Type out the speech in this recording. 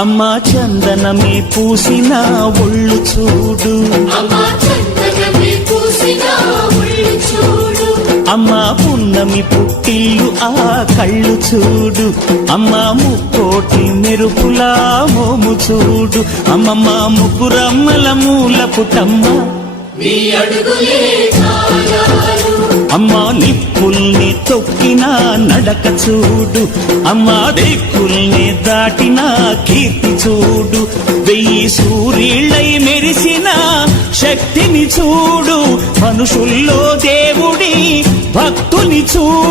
అమ్మా చందనమే పూసిన ఒళ్ళు చూడు, అమ్మా పున్నమి పుట్టిల్లు ఆ కళ్ళు చూడు, అమ్మా ముక్కోటి మెరుపులా మోము చూడు, అమ్మమ్మ ముగ్గురమ్మల మూల పుటమ్మ అమ్మా నిప్పుల్ని తొక్కిన నడక చూడు, అమ్మా దిక్కుల్ని దాటిన కీర్తి చూడు, 1000 సూర్యుళ్ళై మెరిసిన శక్తిని చూడు, మనుషుల్లో దేవుడి భక్తుని చూడు.